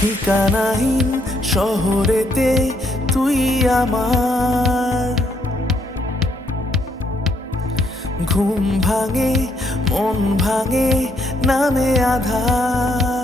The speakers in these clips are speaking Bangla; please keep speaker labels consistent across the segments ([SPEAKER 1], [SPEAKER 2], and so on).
[SPEAKER 1] ঠিকানাহীন শহরেতে তুই আমার। ঘুম ভাঙে মন ভাঙে নামে আধার।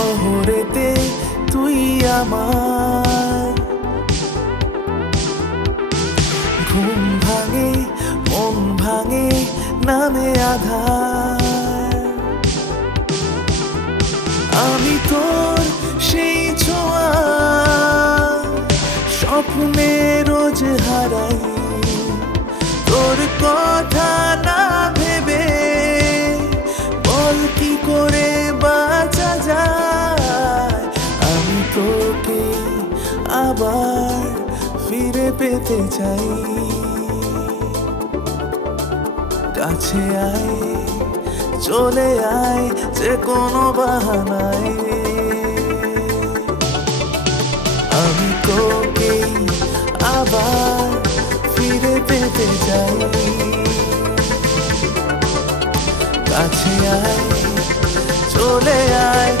[SPEAKER 1] শহরেতে তুই আমার। ঘুম ভাঙে, মন ভাঙে, নামে আধার। আমি তোর সেই ছোঁয়া, স্বপ্নে রোজ হারাই। তোকে আবার ফিরে পেতে চাই। কাছে আয়, চলে আয় যে কোনো বাহানায়। আমি তোকে আবার ফিরে পেতে চাই। কাছে আয়, চলে আয়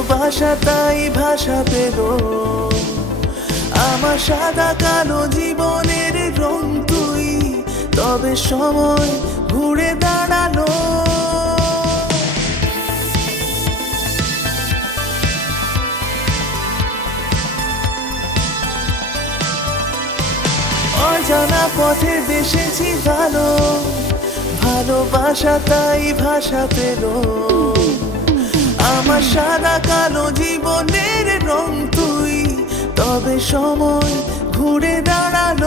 [SPEAKER 1] ভালোবাসা তাই ভাষা পেল। আমার সাদা কালো জীবনের রং তুই, তবে সময় ঘুরে দাঁড়াল। অজানা পথে বেসেছি ভালো, ভালোবাসা তাই ভাষা পেল। আমার সাদা কালো জীবনের রং তুই, তবে সময় ঘুরে দাঁড়াল।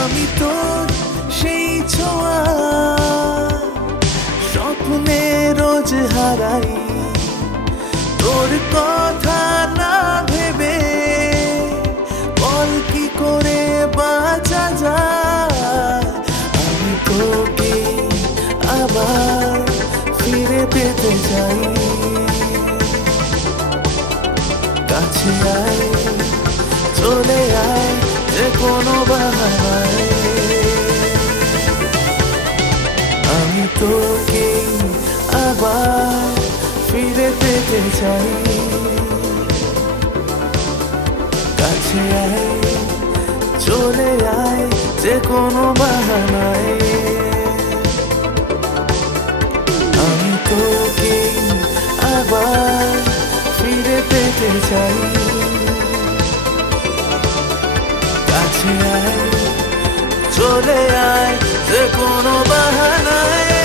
[SPEAKER 1] আমি তোর সেই ছোঁয়া, স্বপ্নে রোজ হারাই। তোর কথা না ভেবে বল কি করে বাঁচা যায়? আমি তোকে আবার পেতে চাই। কাছে আয়, চলে আয়, যে কোনো আমি তোকে আবার ফিরে পেতে চাই। কাছে আয়, চলে আয়, যে কোনো বাহানায়। চলে আয় যে কোনো বাহানায়।